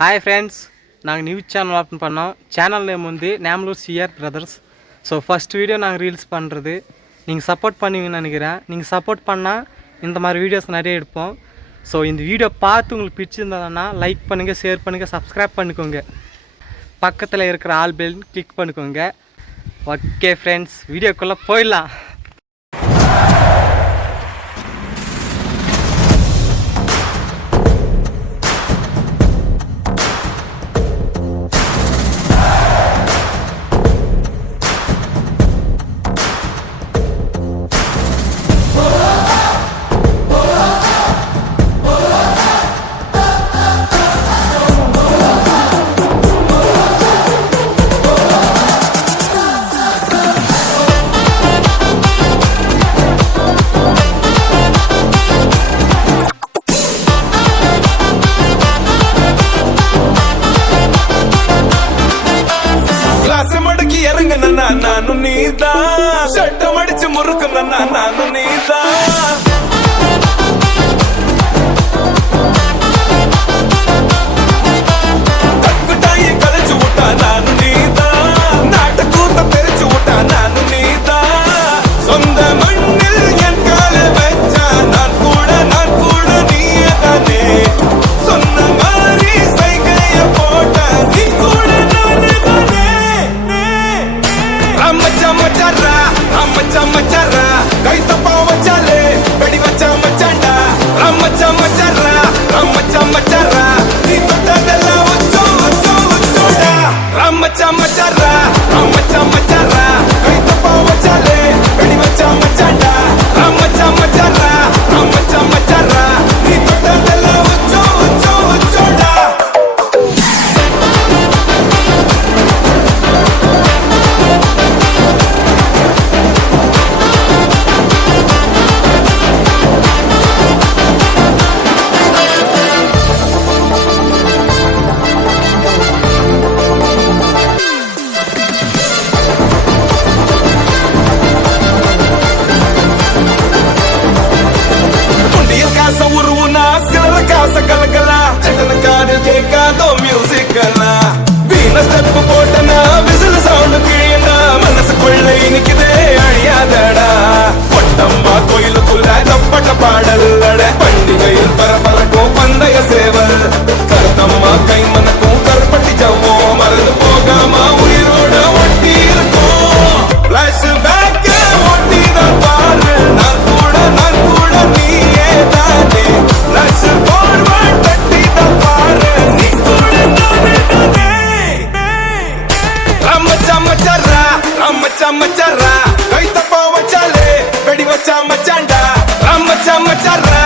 Hi friends, నాకు news channel open பண்ணோம். Channel name வந்து நேம்லூர் CR brothers. So first video நாங்கள் ரீல்ஸ் பண்ணுறது நீங்கள் சப்போர்ட் பண்ணுவீங்கன்னு நினைக்கிறேன். நீங்கள் சப்போர்ட் பண்ணால் இந்த மாதிரி வீடியோஸ் நிறைய எடுப்போம். ஸோ இந்த வீடியோ பார்த்து உங்களுக்கு பிடிச்சிருந்ததுன்னா லைக் பண்ணுங்கள், ஷேர் பண்ணுங்கள், சப்ஸ்கிரைப் பண்ணிக்கோங்க. பக்கத்தில் இருக்கிற ஆல் பெல் கிளிக் பண்ணிக்கோங்க. ஓகே ஃப்ரெண்ட்ஸ், வீடியோக்குள்ளே போயிடலாம். ನಾನು ನೀದ ಶಟ್ಟ ಮಡಿಚು ಮುರುಕು ನಾನು ನೀದ ತಕ್ಕುಟಾಯಿ ಕಲಚು ಊಟ ನಾನು ನೀದ ನಾಟಕೂತ ತೆರೆಚು ಊಟ ನಾನು ನೀದ சொந்த மண்ணில் என் காலை வச்சா நான் கூட நீயதானே சொன்ன மாதிரி சைகைய போட்ட நீ கூட நானே தானே மச்சாரா கை தப்பா வச்சாலே வெடி வச்சா மச்சாண்டா மச்சாரா நீ தொட்டதெல்லாம் வச்சோடா மச்சாரா கை தப்பா வச்சாலே வெடி வச்சா மச்சாண்டா மச்சாரா நீ தொட்டதெல்லாம் வச்சோடா கேட்காதோ மியூசிக் வீண ஸ்டெப் போட்டனா விசில் சவுண்ட் கிழியனா மனசுக்குள்ள இனிக்குதே அழியாதடா பொட்டம்மா கோயிலுக்குள்ள கப்பட்ட பாடல் பண்டிகையில் பரபரக்கும் பந்தய சேவல் கருத்தம்மா கை மனக்கும் கருப்பட்டி ஜவ்வோ மறந்து போகாம உயிரோட ஒட்டி இருக்கும் பிளாஷ் பேக் ஒட்டிதான் பாரு நான் கூட நீயே தானே பிளாஷ் ஃபார்வர்ட் தட்டிதான் பாரு மச்சாரா கை தப்பா வச்சாலே வெடி வச்சா மச்சாண்டா மச்சாரா